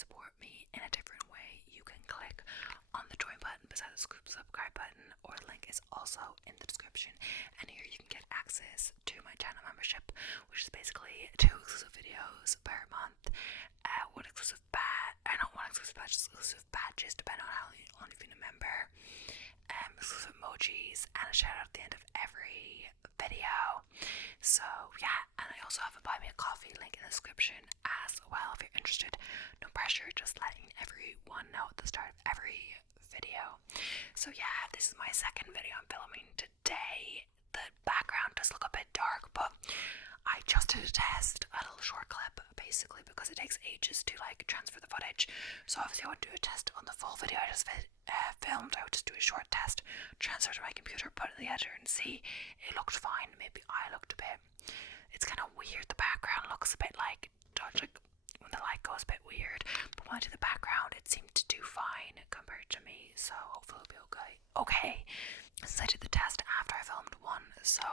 support me in a different way, you can click on the join button beside the subscribe button, or the link is also in the description. And here you can get access to my channel membership, which is basically 2 exclusive videos per month, one exclusive badges depending on how long you've been a member, exclusive emojis, and a shout out at the end of every video. So yeah, and I also have a buy me a coffee link in the description as well if you're interested. No pressure, just letting everyone know at the start of every video. So yeah, this is my second video I'm filming today. The background does look a bit dark, but I just did a test, a little short clip, basically because it takes ages to like transfer the footage. So obviously I would do a test on the full video I just filmed. I would just do a short test, transfer to my computer, put it in the editor and see. It looked fine. Maybe I looked a bit, it's kind of weird, the background looks a bit like when the light goes a bit weird, but when I do the background it seemed to do fine compared to me, so hopefully it'll be okay. Since I did the test after I filmed one, so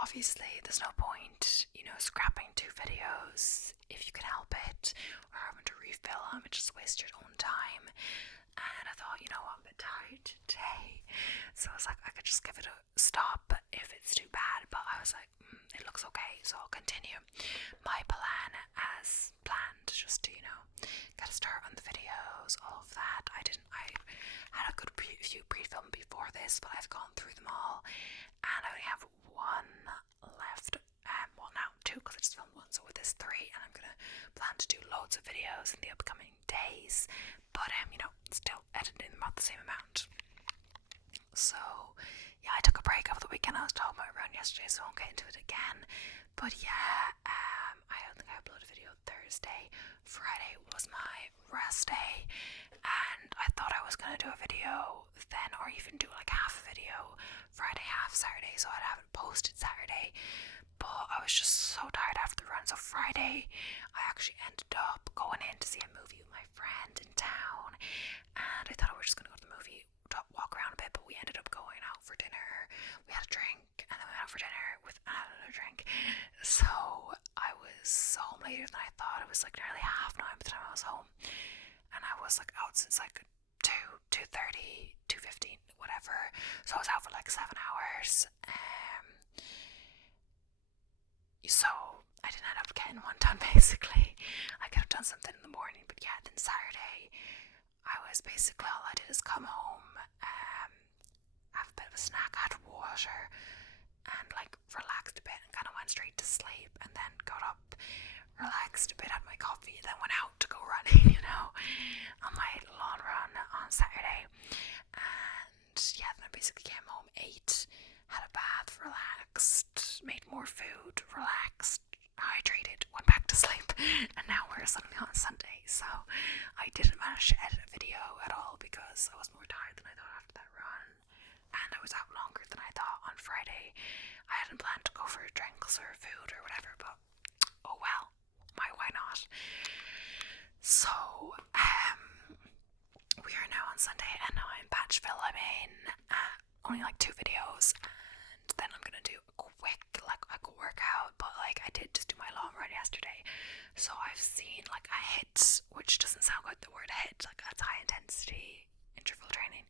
obviously there's no point, scrapping 2 videos if you can help it, or having to refill them. It just wastes your own time. And I thought, I'm a bit tired today, so I was like, I could just give it a stop if it's too bad, but I was like, it looks okay, so I'll continue my plan as planned, just to, get a start on the videos, all of that. I had a good few pre-film before this, but I've gone through them all, and I only have 1 left, well now 2, because I just filmed 1, so with this 3, and I'm gonna plan to do loads of videos in the upcoming days, but still editing them at the same amount. So yeah, I took a break over the weekend. I was talking about around yesterday, so I won't get into it again. But yeah, I don't think I uploaded a video Thursday. Friday was my rest day, and I thought I was gonna do a video then, or even do like half a video Friday, half Saturday, so I'd have it posted Saturday. But I was just so tired after the run, so Friday I actually ended up going in to see a movie with my friend in town, and I thought we were just gonna go to the movie, walk around a bit, but we ended up going out for dinner. We had a drink, and then we went out for dinner with another drink. So I was home later than I thought. It was like nearly 9:30 by the time I was home, and I was like out since like 2:30, 2:15, whatever. So I was out for like 7 hours. So I didn't end up getting one done, basically. I could have done something in the morning, but yeah, then Saturday I was basically, all I did is come home, have a bit of a snack, had water, and like relaxed a bit and kind of went straight to sleep, and then got up, relaxed a bit, had my coffee, then went out to go running, on my lawn run on Saturday. And yeah, then I basically came home, ate, had a bath, relaxed, made more food, relaxed, hydrated, went back to sleep, and now we're suddenly on Sunday. So I didn't manage to edit a video at all because I was more tired than I thought after that run, and I was out longer than I thought on Friday. I hadn't planned to go for drinks or food or whatever, but oh well, why not? So we are now on Sunday, and now I'm Batchville. I'm in only like 2 videos, and then I'm gonna do a quick workout, but like I did just do my long run yesterday, so I've seen like a HIIT, which doesn't sound like the word HIIT, like that's high intensity interval training.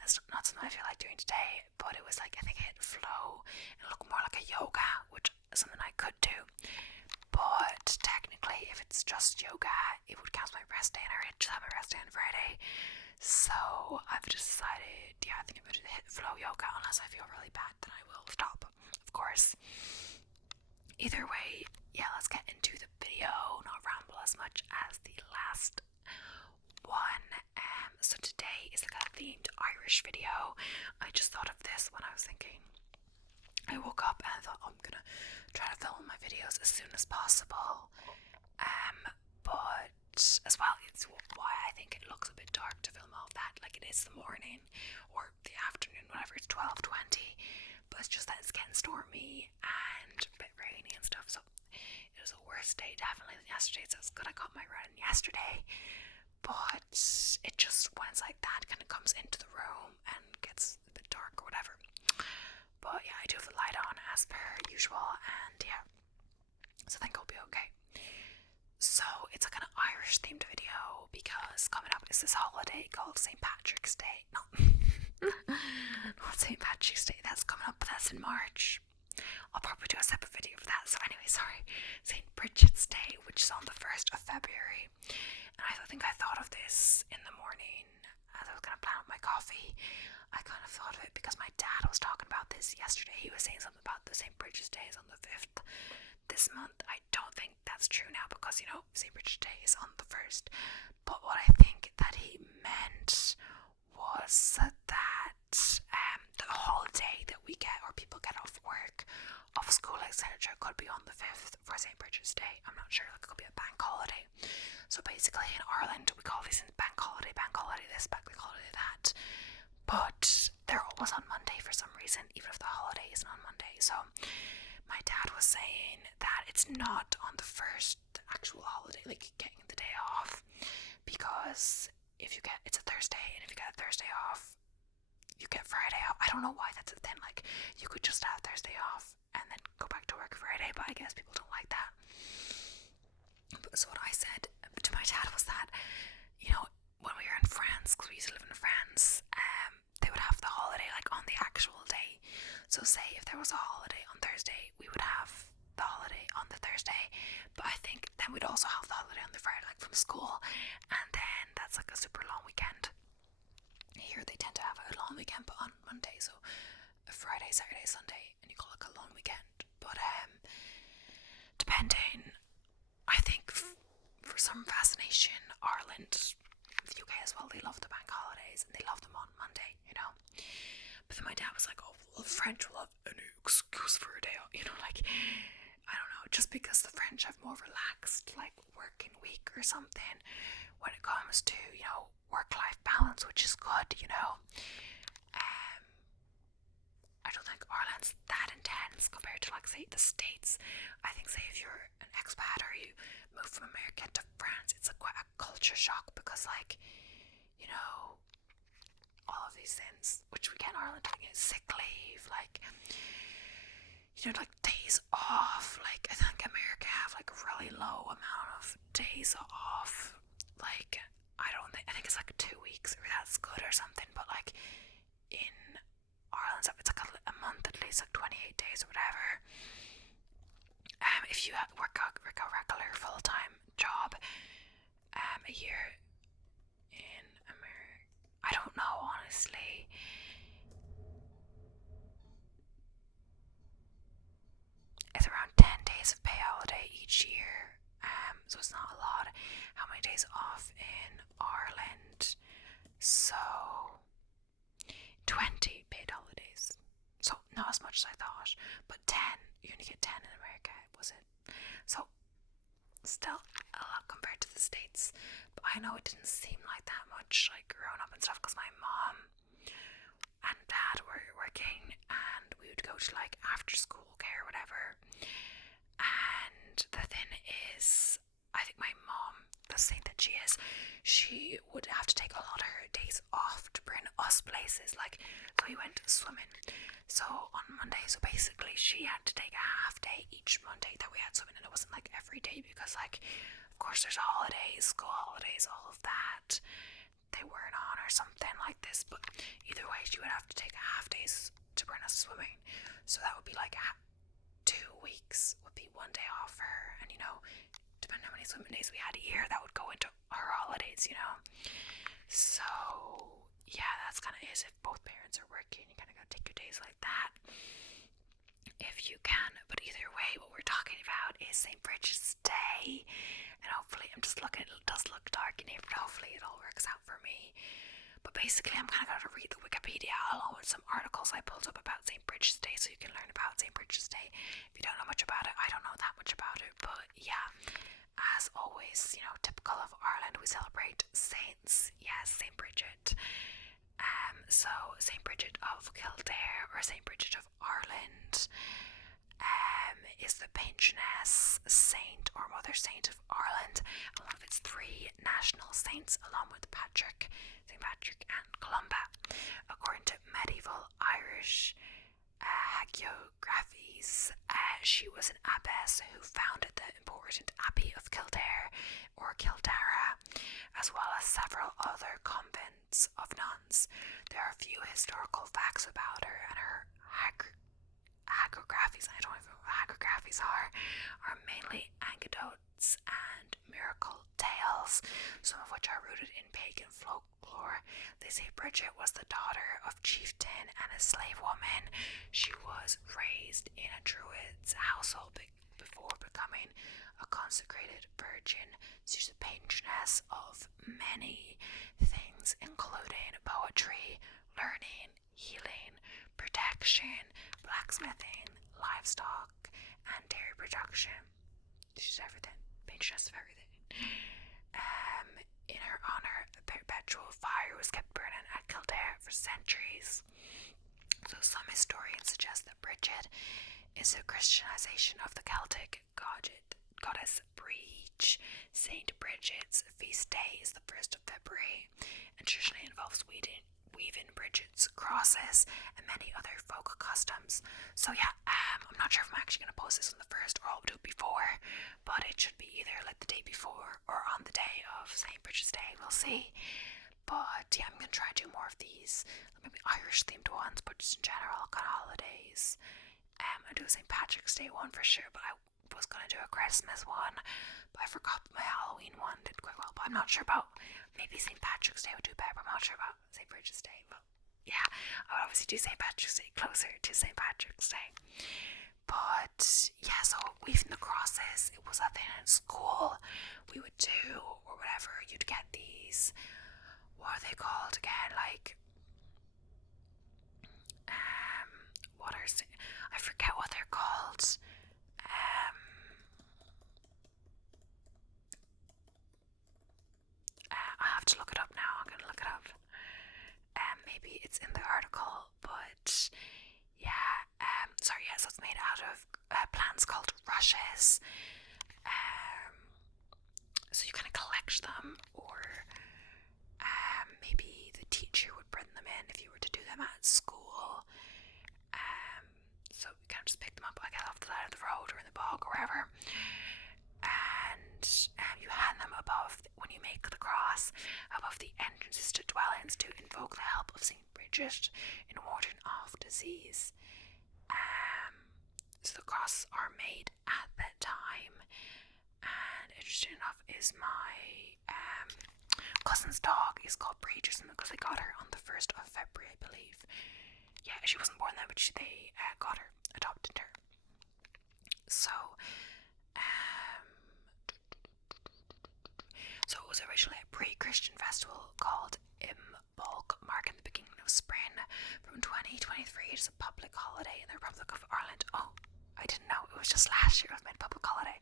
That's not something I feel like doing today, but it was like, I think HIIT flow, it looked more like a yoga, which is something I could do, but technically if it's just yoga it would count my rest day, and I already just had my rest day on Friday. So I've just decided, yeah, I think I'm going to do the HIIT flow yoga, unless I feel really bad then I will stop, of course. Either way, yeah, let's get into the video, not ramble as much as the last one. So today is like a themed Irish video. I just thought of this when I was thinking. I woke up and I thought, I'm gonna try to film my videos as soon as possible. But as well, it's why I think it looks a bit dark to film all of that. Like it is the morning or the afternoon, whatever, it's 12:20. But it's just that it's getting stormy and a bit rainy and stuff, so it was a worse day definitely than yesterday. So it's good I got my run yesterday, but it just, when it's like that, kind of comes into the room and gets a bit dark or whatever. But yeah, I do have the light on as per usual, and yeah, so I think I'll be okay. So it's like an Irish themed video because coming up is this holiday called St. Patrick's Day. No, not St. Patrick's Day. That's coming up, but that's in March. I'll probably do a separate video for that. So anyway, sorry. St. Brigid's Day, which is on the 1st of February. And I think I thought of this in the morning as I was going to plan out my coffee. I kind of thought of it because my dad was talking about this yesterday. He was saying something about the St. Brigid's Day is on the 5th this month. I don't think that's true now because, you know, St. Brigid's Day is on the 1st. But what I think that he meant was that the holiday that we get, or people get off work, off school, etc., could be on the 5th for St. Brigid's Day. I'm not sure, like it could be a bank holiday. So basically in Ireland we call these bank holiday this, bank holiday that. But they're always on Monday for some reason, even if the holiday isn't on Monday. So my dad was saying that it's not on the first actual holiday, like getting the day off, because it's a Thursday, and if you get a Thursday off, you get Friday off. I don't know why that's a thing. Like, you could just have Thursday off and then go back to work Friday, but I guess people don't like that. So what I said to my dad was that, you know, when we were in France, because we used to live in France, they would have the holiday like on the actual day. So say if there was a holiday on Thursday, we would have the holiday on the Thursday, but I think then we'd also have the holiday on the Friday, like from school, and then that's like a super long weekend. Here they tend to have a long weekend, but on Monday, so a Friday, Saturday, Sunday, and you call it a long weekend. But depending, I think for some fascination, Ireland, the UK as well, they love the bank holidays and they love them on Monday, you know. But then my dad was like, oh, well, the French will have an excuse for a day off, you know, like, I don't know, just because the French have more relaxed, like, working week or something when it comes to, you know, work-life balance, which is good, you know. I don't think Ireland's that intense compared to, like, say, the States. I think, say, if you're an expat or you move from America to France, it's quite a culture shock because, like, you know, all of these things, which we get in Ireland, like, sick leave, like, you know, like, days off. Like, I think America have, like, a really low amount of days off. Like, I think it's like 2 weeks, or that's good or something, but like in Ireland it's like a month at least, like 28 days or whatever. If you work a regular full-time job, a year in America, I don't know honestly. It's around 10 days of pay holiday each year, so it's not a lot. How many days off in Ireland? So 20 paid holidays. So not as much as I thought, but 10. You only get 10 in America, was it? So still a lot compared to the States. But I know it didn't seem like that much, like growing up and stuff, because my mom and dad were working, and we would go to like after school care or whatever. And the thing is, I think my mom, the saint that she would have to take a lot of her days off to bring us places. Like, so we went swimming. So on Monday, so basically she had to take a half day each Monday that we had swimming, and it wasn't like every day because, like, of course there's holidays, school holidays, all of that. They weren't on or something like this, but either way, she would have to take a half days to bring us swimming. So that would be like 2 weeks would be 1 day off for her, and you know, depending on how many swimming days we had a year, that would go into her holidays, you know. So yeah, that's kind of it. If both parents are working, you kind of gotta take your days like that if you can. But either way, what we're talking about is St. Brigid's Day, and hopefully, I'm just looking, it does look dark in here, but hopefully it all works out for me. But basically, I'm kind of going to read the Wikipedia along with some articles I pulled up about St. Brigid's Day, so you can learn about St. Brigid's Day. If you don't know much about it, I don't know that much about it, but yeah, as always, you know, typical of Ireland, we celebrate saints. Yes, St. Bridget. So St. Bridget of Kildare, or St. Bridget of Ireland, is the patroness saint or mother saint of Ireland, and one of its 3 national saints, along with St. Patrick and Columba. According to medieval Irish hagiographies, she was an abbess who founded the important important abbey of Kildare or Kildara, as well as several other convents of nuns. There are few historical facts about her, and her hagiographies, I don't know what hagiographies are mainly anecdotes and miracle tales, some of which are rooted in pagan folklore. They say Brigid was the daughter of chieftain and a slave woman. She was raised in a druid's household before becoming a consecrated virgin. She's a patroness of many things, including poetry, learning, healing, protection, blacksmithing, livestock, and dairy production. She's everything. Patroness of everything. In her honour, a perpetual fire was kept burning at Kildare for centuries. So some historians suggest that Brigid is a Christianization of the Celtic goddess Brigid. Saint Brigid's feast day is the 1st of February and traditionally involves weaving Brigid's crosses and many other folk customs. So yeah, I'm not sure if I'm actually going to post this on the 1st or I'll do it before, but it should be either like the day before or on the day of St. Brigid's Day. We'll see. But yeah, I'm going to try to do more of these, maybe Irish themed ones, but just in general kind of holidays. I do a St. Patrick's Day one for sure, but I was going to do a Christmas one, but I forgot my Halloween one did quite well. But I'm not sure about, maybe St. Patrick's Day would do better, but I'm not sure about St. Brigid's Day. But yeah, I would obviously do St. Patrick's Day closer to St. Patrick's Day. But yeah, so weaving the crosses, it was a thing in school we would do, or whatever. You'd get these, what are they called again? Like, I forget what they're called. I have to look it up now. I'm gonna look it up. Maybe it's in the article, but yeah. So it's made out of plants called rushes. So you kind of collect them, or maybe the teacher would bring them in if you were to do them at school. So you kind of just pick them up, like off the side of the road or in the bog or wherever. And you hang them above, when you make the cross, above the entrances to dwellings to invoke the help of St. Brigid in warding off disease. So the crosses are made at that time. And interesting enough is my cousin's dog is called Brigid or something, because they got her on the 1st of February, I believe. Yeah, she wasn't born then, but they got her, adopted her. So it was originally a pre-Christian festival called Imbolc, marking the beginning of spring. From 2023, it's a public holiday in the Republic of Ireland. Oh, I didn't know. It was just last year it was made a public holiday.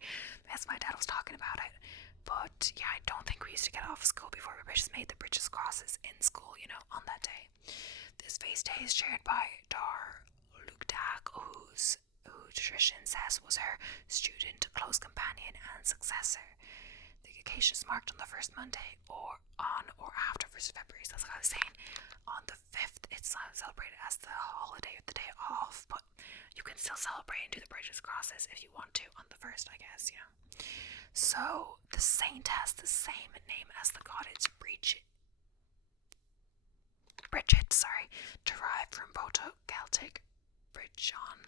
Yes, my dad was talking about it. But yeah, I don't think we used to get off school before we just made the Brigid's crosses in school, on that day. This feast day is chaired by Dar Lugdag, who tradition says was her student, close companion, and successor. The occasion is marked on the first Monday or on or after 1st of February. So that's what I was saying. On the 5th, it's celebrated as the holiday or the day off, but you can still celebrate and do the Brigid's crosses if you want to on the 1st, I guess, So the saint has the same name as the goddess Brigid, derived from Proto-Celtic Brigon,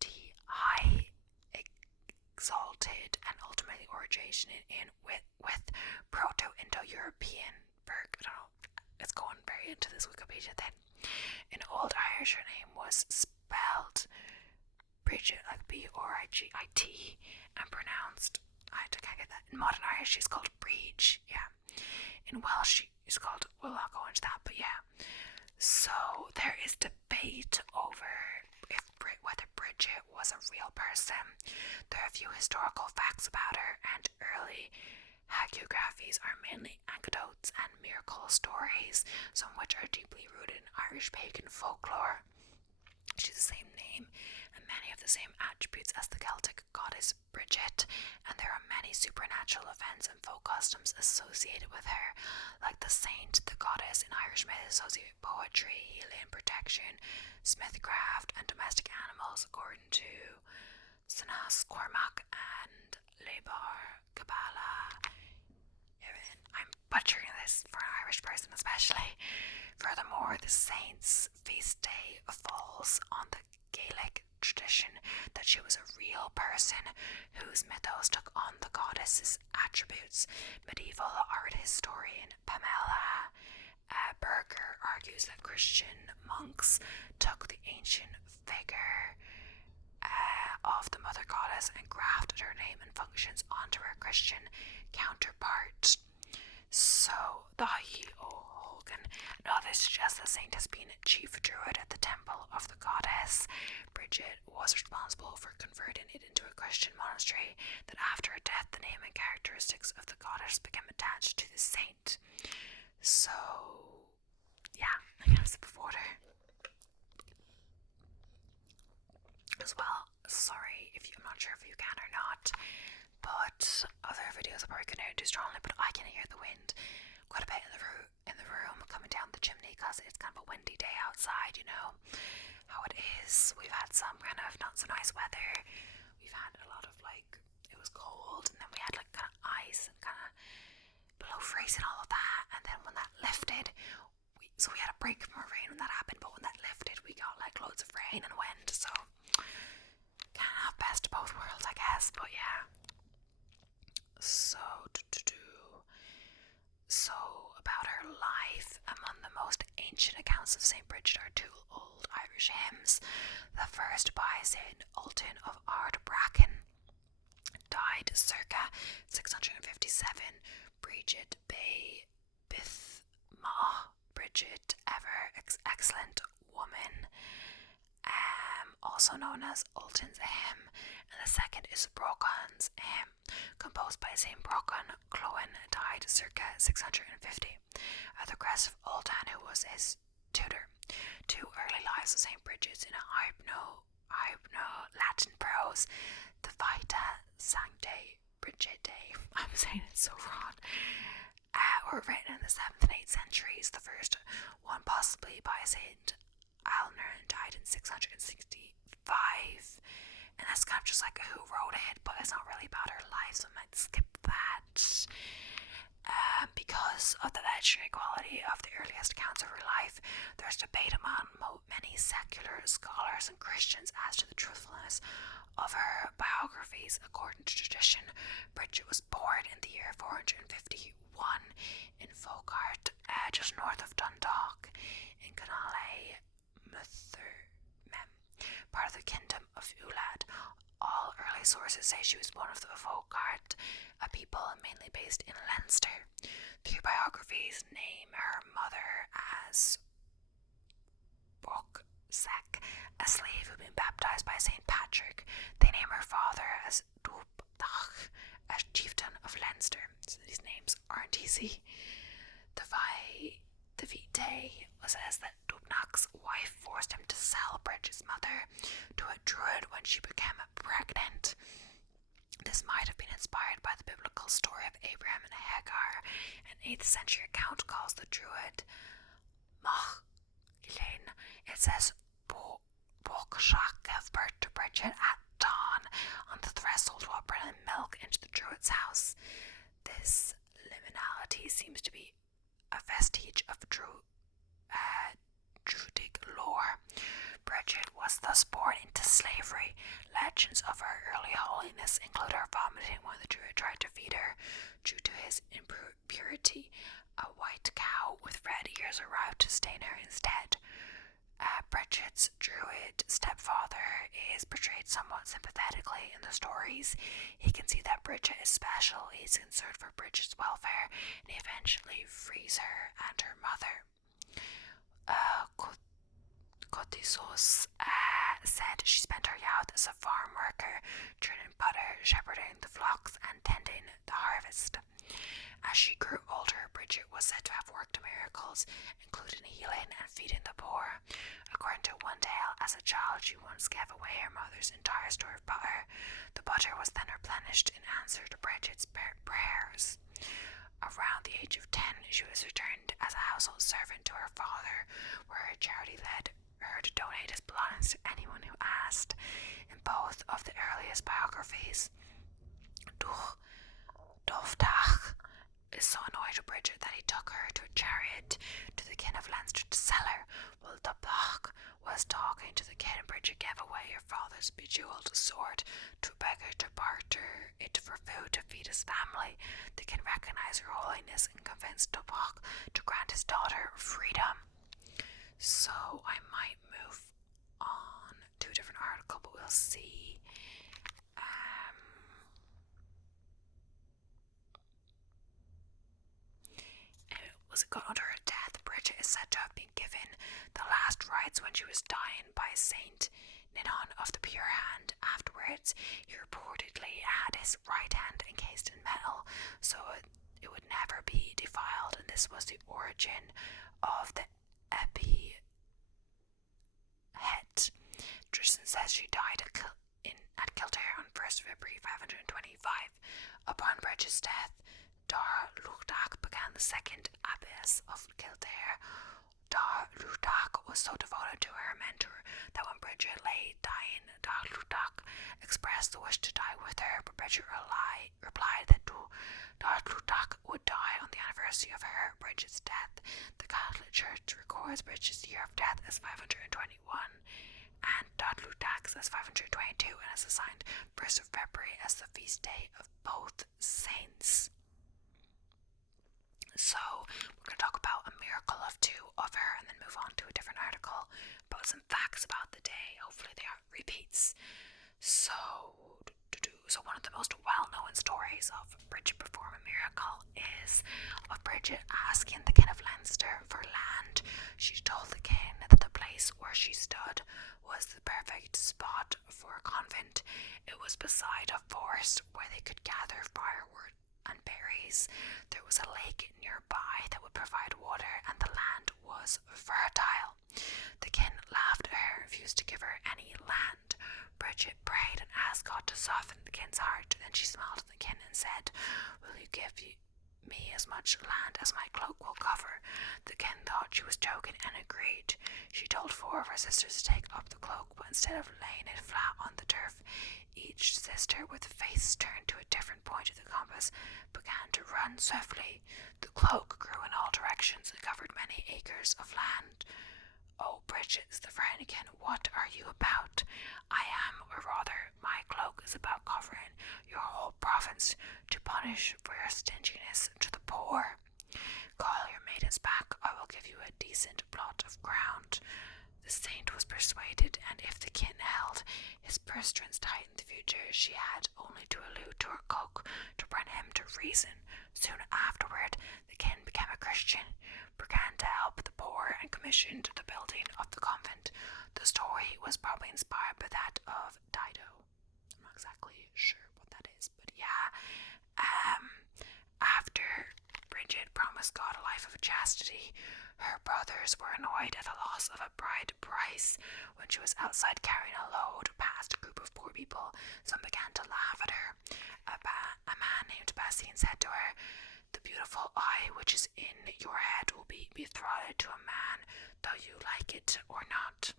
the high, exalted, and ultimately originated with Proto-Indo-European Berg. I don't know, it's going very into this Wikipedia thing. In Old Irish, her name was spelled Brigid, like Brigit, and pronounced, I can't get that. In modern Irish, she's called Brigid, yeah. In Welsh, she's called, well, I'll go into that, but yeah. So there is debate over whether Brigid was a real person. There are a few historical facts about her, and early hagiographies are mainly anecdotes and miracle stories, some of which are deeply rooted in Irish pagan folklore. She has the same name and many of the same attributes as the Celtic goddess Brigid, and there are many supernatural events and folk customs associated with her. Like the saint, the goddess in Irish myth is associated with poetry, healing, protection, smithcraft, and domestic animals, according to Sanas Cormac and Lebar, Kabbalah. I'm butchering this for an Irish person especially. Furthermore, the saint's feast day falls on the Gaelic tradition that she was a real person whose mythos took on the goddess's attributes. Medieval art historian Pamela Berger argues that Christian monks took the ancient figure of the mother goddess and grafted her name and functions onto her Christian counterpart. So, the Hogan. Now, this suggests that Saint has been chief druid at the temple of the goddess. Brigid was responsible for converting it into a Christian monastery, that after her death, the name and characteristics of the goddess became attached to the saint. So, yeah, I'm gonna sip of water. As well, sorry if I'm not sure if you can or not, but other videos are probably going to hear too strongly, but I can hear the wind quite a bit in the room coming down the chimney because it's kind of a windy day outside, you know how it is. We've had some kind of not so nice weather. We've had a lot of it was cold, and then we had kind of ice and kind of below freezing, all of that, and then when that lifted, we had a break from our rain when that happened, but when that lifted, we got loads of rain and wind, so kind of best of both worlds, I guess. But yeah, so about her life. Among the most ancient accounts of St. Brigid are two old Irish hymns. The first by St. Ultan of Ardbraccan, died circa 657. Brigid Bay Bith Ma, Brigid ever excellent woman, also known as Ultan's hymn, and the second is Brocan's hymn, composed by St. Brocan Clowen, died circa 650. The crest of Ultan, who was his tutor. Two early lives of St. Brigid in a Hypno Latin prose, the Vita Sanctae Brigide, I'm saying it so wrong, were written in the 7th and 8th centuries. The first one possibly by St. Alner, died in 665, and that's kind of just who wrote it, but it's not really about her life, so I might skip that. Because of the legendary quality of the earliest accounts of her life, there's debate among many secular scholars and Christians as to the truthfulness of her biographies. According to tradition, Brigid was born in the year 451 in Folkart, just north of Dundalk, in Canale part of the kingdom of Ulad. All early sources say she was one of the Folkart, a people mainly based in Leinster. Few biographies name her mother as Boksek, a slave who'd been baptized by St. Patrick. They name her father as Dubdach, a chieftain of Leinster. So these names aren't easy. The Vitae says that Dubdach's wife forced him to sell Brigid's mother to a druid when she became pregnant. This might have been inspired by the biblical story of Abraham and Hagar. An 8th century account calls the druid Mach-Elaine. It says Boksek gave birth to Brigid at dawn on the threshold while bringing milk into the druid's house. This liminality seems to be a vestige of Druidic lore. Brigid was thus born into slavery. Legends of her early holiness include her vomiting when the druid tried to feed her due to his impurity. A white cow with red ears arrived to stain her instead. Brigid's druid stepfather is portrayed somewhat sympathetically in the stories. He can see that Brigid is special. He's concerned for Brigid's welfare, and he eventually frees her and her mother. Cotisos said she spent her youth as a farm worker, churning butter, shepherding the flocks, and tending the harvest. As she grew older, Brigid was said to have worked miracles, including healing and feeding the poor. According to one tale, as a child she once gave away her mother's entire store of butter. The butter was then replenished in answer to Brigid's prayers. Around the age of 10, she was returned as a household servant to her father, where her charity led her to donate his belongings to anyone who asked. In both of the earliest biographies, Dovdach is so annoyed with Brigid that he took her to a chariot to the kin of Leinster to sell her. While Dovdach was talking to the kin, Brigid gave away her father's bejewelled sword to a beggar to barter it for food to feed his family. The kin recognized her holiness and convinced Dovdach to grant his daughter freedom. So I might move on to a different article, but we'll see. Was it got under her death? Brigid is said to have been given the last rites when she was dying by Saint Ninon of the Pure Hand. Afterwards, he reportedly had his right hand encased in metal, so it would never be defiled, and this was the origin of the epithet. Tristan says she died at Kildare on 1st February 525. Upon Brigid's death, Dar Luchtach began the second abbess of Kildare. Dar Luchtach was so devoted to her mentor that when Brigid lay dying, Dar Luchtach expressed the wish to die with her, but Brigid replied that Dar Luchtach would die on the anniversary of Brigid's death. The Catholic Church records Brigid's year of death as 521 and Dar Luchtach's as 522, and has assigned 1st of February as the feast day of both saints. So we're going to talk about a miracle of two of her and then move on to a different article about some facts about the day. Hopefully they aren't repeats. So one of the most well-known stories of Brigid performing a miracle is of Brigid asking the king of Leinster for land. She told the king that the place where she stood was the perfect spot for a convent. It was beside a forest where they could gather firewood and berries. There was a lake nearby that would provide water, and the land was fertile. The king laughed at her and refused to give her any land. Brigid prayed and asked God to soften the king's heart. Then she smiled at the king and said, "Will you give me as much land as my cloak will cover?" The king thought she was joking and agreed. She told 4 of her sisters to take up the cloak, but instead of laying it flat on the turf, each sister, with a face turned to a different point of the compass, began to run swiftly. The cloak grew in all directions and covered many acres of land. "Oh, Brigid," the friend again, "what are you about?" "I am, or rather, my cloak is about covering your whole province, to punish for your stinginess to the poor. Call your maidens back, I will give you a decent plot of ground." The saint was persuaded, and if the king held his purse strings tight in the future, she had only to allude to her cloak to bring him to reason. Soon afterward, the king became a Christian, began to help the poor, and commissioned the building of the convent. The story was probably inspired by that of Dido. I'm not exactly sure what that is, but yeah. After Brigid promised God a life of chastity, her brothers were annoyed at the loss of a bride price. When she was outside carrying a load past a group of poor people, some began to laugh at her. A man named Basine said to her, "The beautiful eye which is in your head will be betrothed to a man, though you like it or not."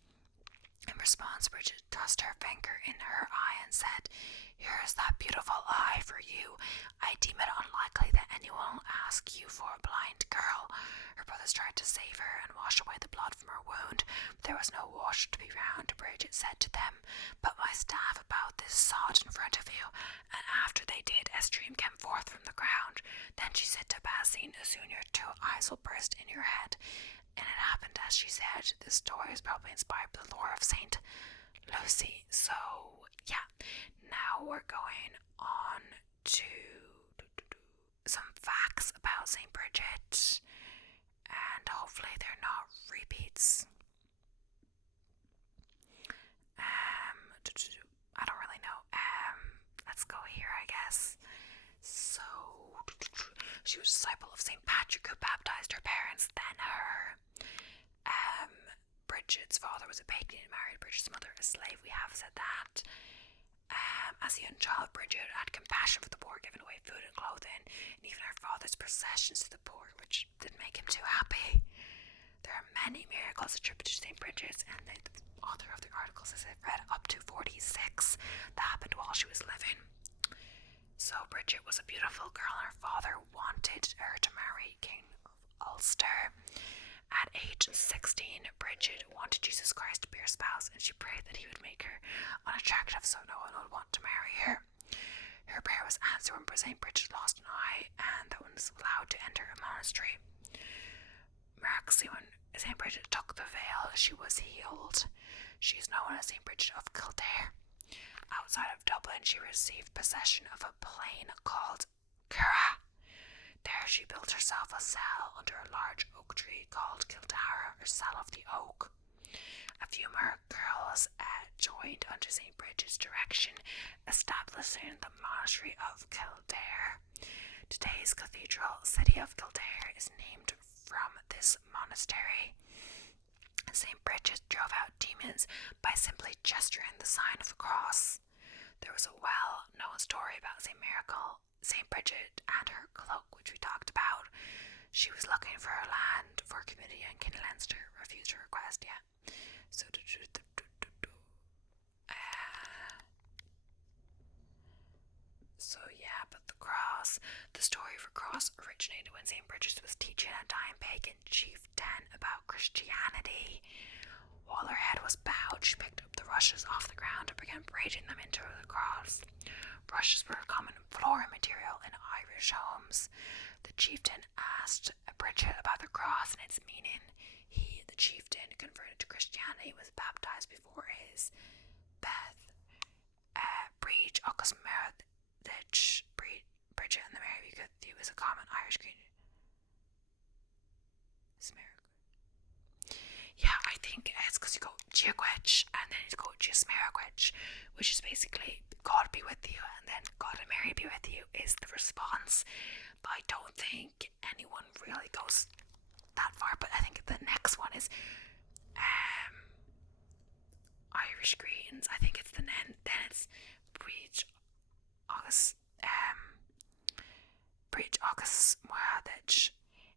In response, Brigid thrust her finger in her eye and said, "Here is that beautiful eye for you. I deem it unlikely that anyone will ask you for a blind girl." Her brothers tried to save her and wash away the blood from her wound, but there was no water to be found. Brigid said to them, "Put my staff about this sod in front of you," and after they did, a stream came forth from the ground. Then she said to Basine, "Soon your 2 eyes will burst in your head." And it happened as she said. This story is probably inspired by the lore of Saint Lucy. So yeah, now we're going on to some facts about Saint Brigid, and hopefully they're not repeats. I don't really know. Let's go here, I guess. So she was a disciple of Saint Patrick, who baptized her parents, then her. Brigid's father was a pagan and married Brigid's mother a slave. We have said that. As a young child, Brigid had compassion for the poor, giving away food and clothing, and even her father's possessions to the poor, which didn't make him too happy. There are many miracles attributed to St. Brigid, and the author of the article says it read up to 46 that happened while she was living. So Brigid was a beautiful girl and her father wanted her to marry King of Ulster. At age 16, Brigid wanted Jesus Christ to be her spouse, and she prayed that he would make her unattractive so no one would want to marry her. Her prayer was answered when St. Brigid lost an eye and that one was allowed to enter a monastery. Miraculously, when St. Brigid took the veil, she was healed. She is known as St. Brigid of Kildare. Outside of Dublin, she received possession of a plain called Curragh. There she built herself a cell under a large oak tree called Kildare, or Cell of the Oak. A few more girls joined under St. Brigid's direction, establishing the monastery of Kildare. Today's cathedral city of Kildare is named from this monastery. St. Brigid drove out demons by simply gesturing the sign of the cross. There was a well-known story about St. Brigid and her cloak, which we talked about. She was looking for a land for a community and King Leinster refused her request. But the cross. The story of the cross originated when St. Brigid was teaching a dying pagan chieftain about Christianity. While her head was bowed, she picked up the rushes off the ground and began braiding them into the cross. Rushes were a common flooring material in Irish homes. The chieftain asked Brigid about the cross and its meaning. He, the chieftain, converted to Christianity, was baptized before his death. Brigid agus Brigid and the Mary Cathedral is a common Irish greeting. Yeah, I think it's because you go Giagwech and then you go Gismeragwech, which is basically God be with you, and then God and Mary be with you is the response. But I don't think anyone really goes that far. But I think the next one is Irish greetings. I think it's then it's Brigid agus Moradich.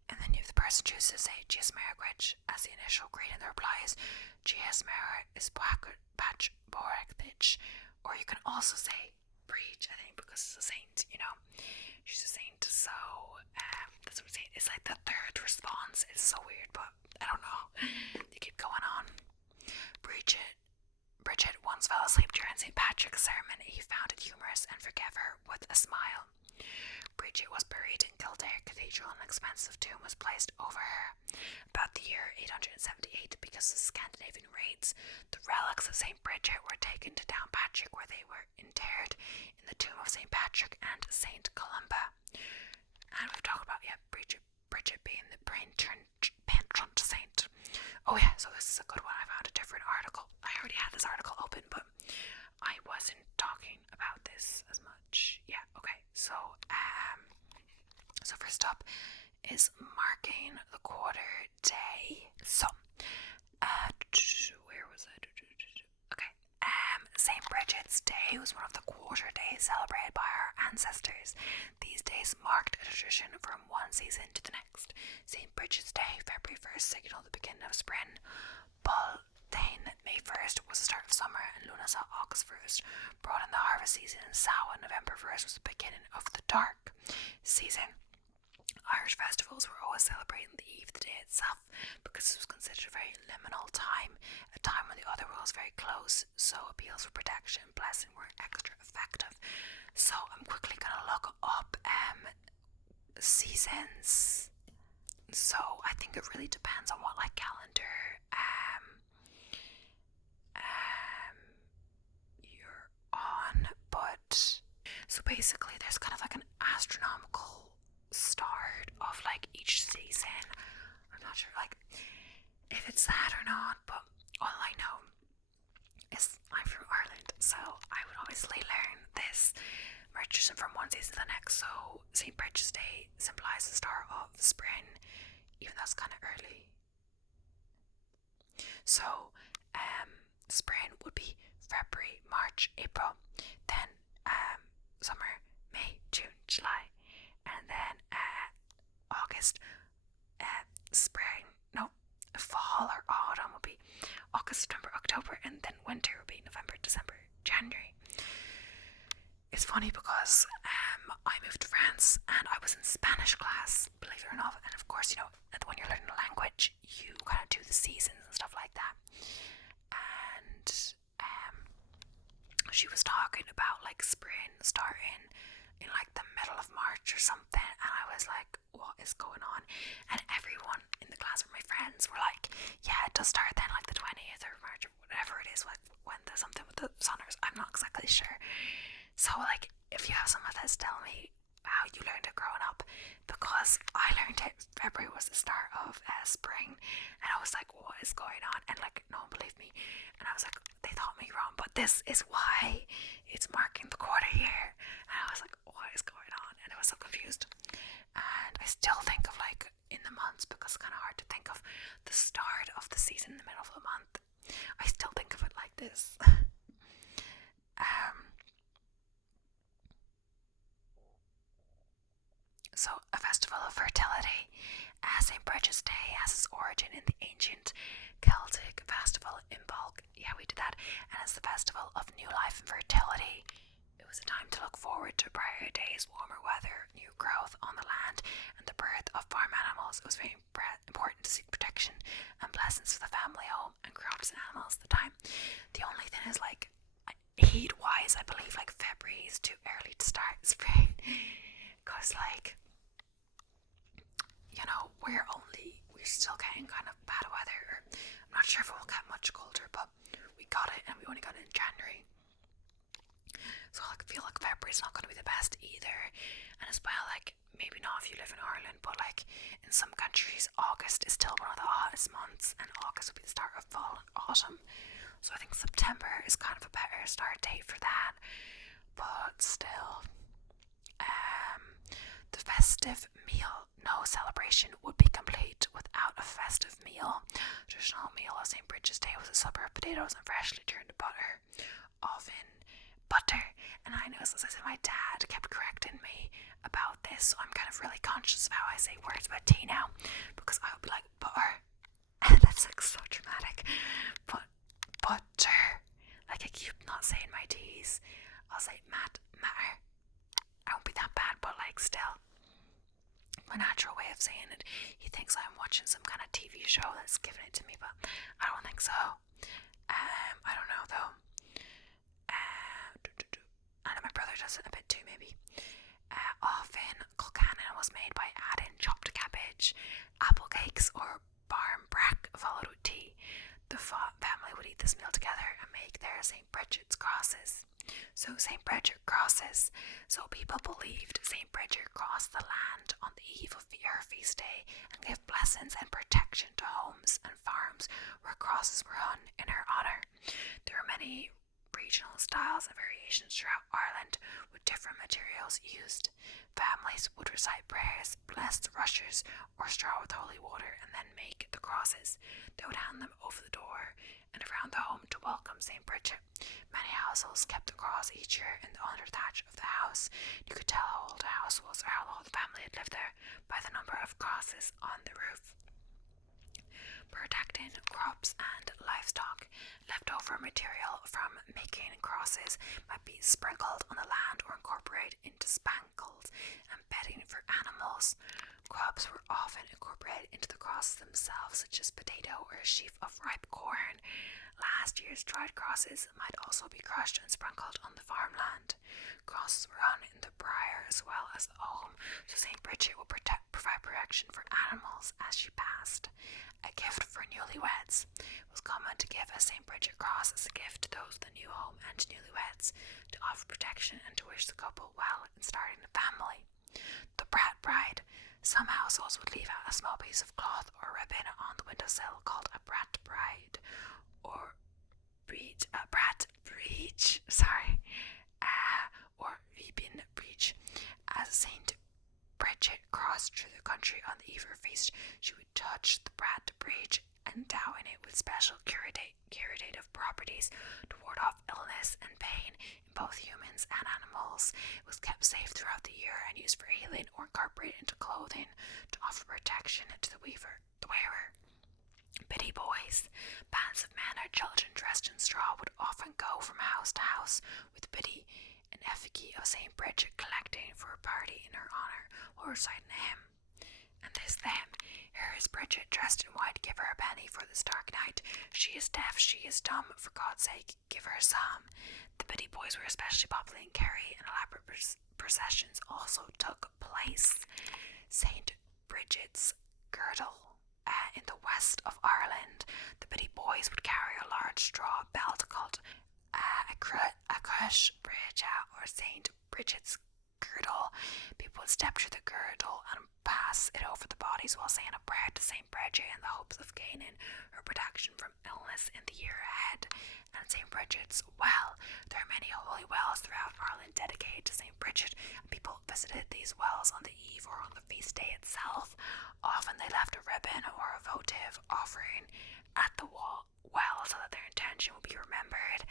And then if the person chooses to say Gismeragwech as the initial greeting, the reply is Gismer is Patch Borekthich. Or you can also say Brigid, I think, because it's a saint, She's a saint, so that's what I'm saying. It's like the third response. It's so weird, but I don't know. They keep going on. Brigid once fell asleep during St. Patrick's ceremony. He found it humorous and forgave her with a smile. Brigid was buried in Kildare Cathedral and an expensive tomb was placed over her. About the year 878, because of Scandinavian raids, the relics of St. Brigid were taken to Downpatrick, where they were interred in the tomb of St. Patrick and St. Columba. And we've talked about, Brigid being the patron saint. Oh yeah, so this is a good one. I found a different article. I already had this article open, but I wasn't talking about this as much. Yeah, okay. So first up is marking the quarter day. So, where was it? Okay. St. Brigid's Day was one of the quarter days celebrated by our ancestors. These days marked a tradition from one season to the next. St. Brigid's Day, February 1st, signaled the beginning of spring. Beltane, May 1st, was the start of summer, and Lunasa, August 1st, brought in the harvest season, and Samhain, November 1st, was the beginning of the dark season. Irish festivals were always celebrating the eve of the day itself because this was considered a very liminal time, a time when the other world was very close, so appeals for protection and blessing were extra effective. So I'm quickly going to look up seasons. So I think it really depends on what calendar you're on, but so basically there's kind of an astronomical start of each season. I'm not sure if it's that or not, but all I know is I'm from Ireland, so I would obviously learn this tradition from one season to the next. So St. Brigid's Day symbolizes the start of spring, even though it's kind of early. So spring would be February, March, April, then summer, May, June, July, and then August, fall or autumn would be August, September, October, and then winter would be November, December, January. It's funny because I moved to France and I was in Spanish class, believe it or not. And of course, when you're learning a language, you kind of do the seasons and stuff like that. And she was talking about like spring starting in like the middle of March or something, and I was like, what is going on? And everyone in the class, or my friends, were like, yeah, it does start then, like the 20th or March or whatever it is, like when there's something with the sunners. I'm not exactly sure. So like, if you have someone that's telling me how you learned it growing up, because I learned it February was the start of spring, and I was like, what is going on? And like, no one believed me, and I was like, they thought me wrong, but this is why it's marking the quarter year. And I was like, what is going on? And I was so confused. And I still think of like in the months, because it's kind of hard to think of the start of the season in the middle of the month. I still think of it like this. So a festival of fertility, St. Brigid's Day, has its origin in the ancient Celtic festival in bulk. Yeah, we did that. And it's the festival of new life and fertility. It was a time to look forward to brighter days, warmer weather, new growth on the land, and the birth of farm animals. It was very important to seek protection and blessings for the family home and crops and animals at the time. The only thing is, like, heat-wise, I believe like February is too early to start spring, because like, we're still getting kind of bad weather. I'm not sure if it will get much colder, but we got it, and we only got it in January. So I feel like February's not going to be the best either. And as well, like, maybe not if you live in Ireland, but like in some countries, August is still one of the hottest months, and August will be the start of fall and autumn. So I think September is kind of a better start date for that. But still, the festive meal, no celebration would be complete without a festive meal. Traditional meal of St. Brigid's Day was a supper of potatoes and freshly churned butter, often butter. And I know, as I said, my dad kept correcting me about this, so I'm kind of really conscious of how I say words about tea now, because I would be like, butter, and that's like so dramatic, but butter, like I keep not saying my T's. I'll say matter. I won't be that bad, but like still, my natural way of saying it. He thinks I'm watching some kind of TV show that's giving it to me, but I don't think so. I don't know though. I know my brother does it a bit too, maybe. Often, colcannon was made by adding chopped cabbage, apple cakes, or barmbrack followed with tea. The family would eat this meal together and make their St. Brigid's crosses. So St. Brigid crosses. So people believed St. Brigid crossed the land on the eve of her feast day and gave blessings and protection to homes and farms where crosses were hung in her honour. There are many regional styles and variations throughout Ireland with different materials used. Families would recite prayers, bless the rushes or straw with holy water, and then make the crosses. They would hand them over the door and around the home to welcome St. Brigid. Many households kept the cross each year in the under thatch of the house. You could tell how old the house was or how long the family had lived there by the number of crosses on the roof. Protecting crops and livestock. Leftover material from making crosses might be sprinkled on the land or incorporated into spangles and bedding for animals. Crops were often incorporated into the crosses themselves, such as potato or a sheaf of ripe corn. Last year's dried crosses might also be crushed and sprinkled on the farmland. Crosses were hung in the briar as well as the home, so St. Brigid will provide protection for animals as she passed. A gift for newlyweds. It was common to give a St. Brigid cross as a gift to those with a new home and to newlyweds, to offer protection and to wish the couple well in starting a family. The brat bride. Some households would leave out a small piece of cloth or ribbon on the windowsill called a brat bride, or brat breach, or ribbon breach. As St. Brigid crossed through the country on the eve of her feast, she would touch the brat breach, endowing it with special curative properties to ward off illness and pain in both humans and animals. It was kept safe throughout the year and used for healing or incorporated into clothing to offer protection to the wearer. Biddy boys. Bands of men or children dressed in straw would often go from house to house with biddy an effigy of St. Brigid collecting for a party in her honour while reciting a hymn. And this them, here is Brigid dressed in white, give her a penny for this dark night. She is deaf, she is dumb, for God's sake, give her a psalm. The Biddy boys were especially popular in Kerry, and elaborate processions also took place. St. Brigid's girdle. In the west of Ireland, the Biddy boys would carry a large straw belt called a crush bridge or St. Brigid's girdle. People would step through the girdle and pass it over the bodies while saying a prayer to St. Brigid in the hopes of gaining her protection from illness in the year ahead. And St. Brigid's well. There are many holy wells throughout Ireland dedicated to St. Brigid, and people visited these wells on the eve or on the feast day itself. Often they left a ribbon or a votive offering at the well so that their intention would be remembered.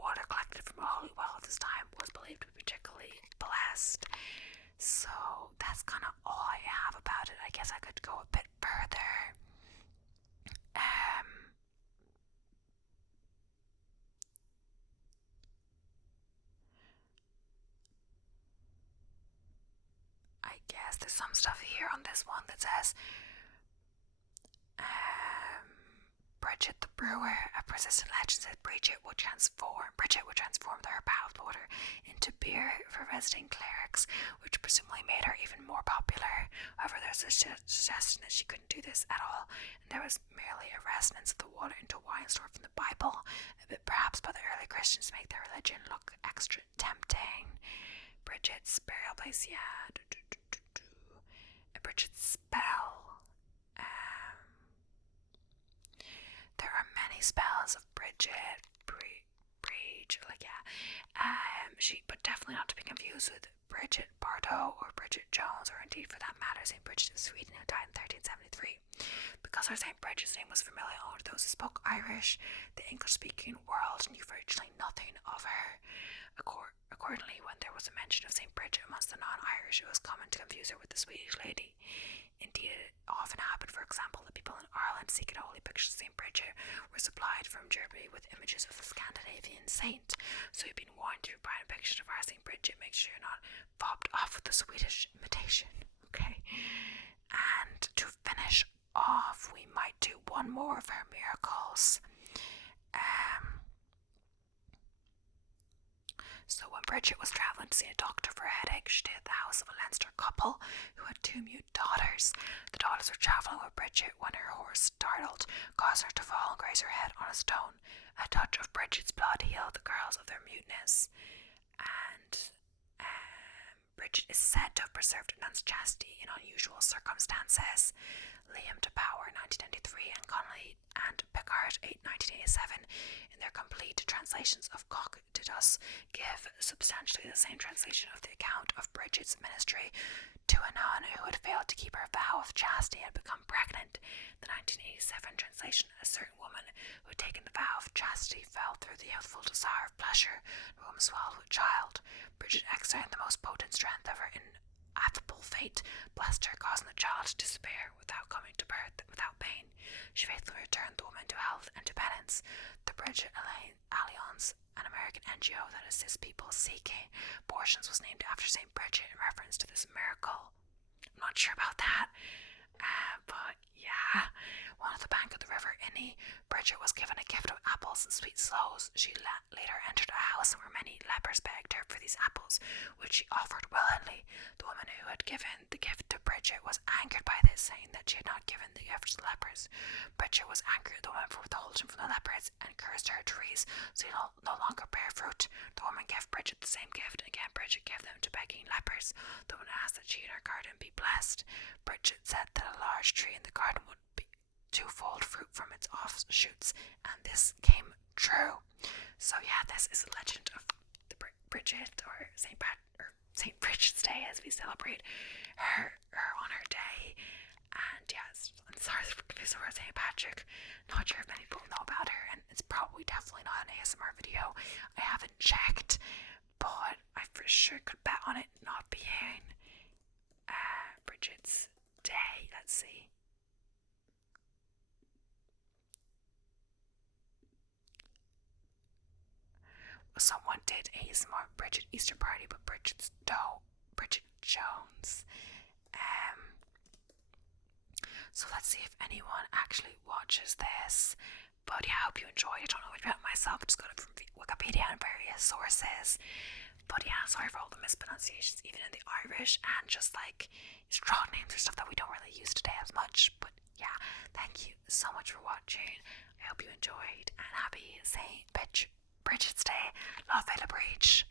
Water collected from a holy well at this time was believed to be particularly blessed. So that's kind of all I have about it. I guess I could go a bit further. I guess there's some stuff here on this one that says Brigid the brewer. A persistent legend says Brigid would transform her bath water into beer for visiting clerics, which presumably made her even more popular. However, there's a suggestion that she couldn't do this at all, and there was merely a resonance of the water into wine stored from the Bible, a bit perhaps by the early Christians to make their religion look extra tempting. Brigid's burial place, yeah. Brigid's spell. There are many spells of Brigid, but definitely not to be confused with Brigid Bardot or Brigid Jones, or indeed for that matter St. Brigid of Sweden, who died in 1373. Because her St. Brigid's name was familiar only to those who spoke Irish, the English-speaking world knew virtually nothing of her. Accordingly, when there was a mention of St. Brigid amongst the non-Irish, it was common to confuse her with the Swedish lady. Indeed, it often happened, for example, that people in Ireland seeking holy pictures of St. Brigid were supplied from Germany with images of the Scandinavian saint. So you've been warned to buy a picture of our St. Brigid, make sure you're not fobbed off with the Swedish imitation. Okay. And to finish off, we might do one more of her miracles. So when Brigid was travelling to see a doctor for a headache, she stayed at the house of a Leinster couple who had 2 mute daughters. The daughters were travelling with Brigid when her horse, startled, caused her to fall and graze her head on a stone. A touch of Brigid's blood healed the girls of their muteness. And Brigid is said to have preserved a nun's chastity in unusual circumstances. Liam de Power, 1993, and Connolly and Picard, 1987, in their complete translations of Cocytus, give substantially the same translation of the account of Brigid's ministry to a nun who had failed to keep her vow of chastity and become pregnant. The 1987 translation, a certain woman who had taken the vow of chastity fell through the youthful desire of pleasure, the womb swelled with child. Brigid exercised the most potent strength of her ineffable fate, blessed her, causing the child to despair without coming to birth, without pain. She faithfully returned the woman to health and to penance. The Brigid Alliance, an American NGO that assists people seeking abortions, was named after St. Brigid in reference to this miracle. I'm not sure about that, but yeah. One at the bank of the river Inny, Brigid was given a gift of apples and sweet sloes. She later entered a house where many lepers begged her for these apples, which she offered willingly. The woman who had given the gift to Brigid was angered by this, saying that she had not given the gift to the lepers. Brigid was angry at the woman for withholding from the lepers and cursed her trees, so they no longer bear fruit. The woman gave Brigid the same gift, and again Brigid gave them to begging lepers. The woman asked that she and her garden be blessed. Brigid said that a large tree in the garden would be twofold fruit from its offshoots, and this came true. So yeah, this is a legend of the Brigid, or St. Brigid's Day, as we celebrate her on her day. And yes, I'm sorry for confusing her with St. Patrick. Not sure if many people know about her, and it's probably definitely not an ASMR video. I haven't checked, but I for sure could bet on it not being Brigid's Day. Let's see. Someone did a ASMR Brigid Easter Party, but Bridget Jones. So let's see if anyone actually watches this. But yeah, I hope you enjoyed. I don't know much about myself. I just got it from Wikipedia and various sources. But yeah, sorry for all the mispronunciations, even in the Irish, and just like strong names or stuff that we don't really use today as much. But yeah, thank you so much for watching. I hope you enjoyed, and happy St. Bridget's Day. Love Fhéile Bríde.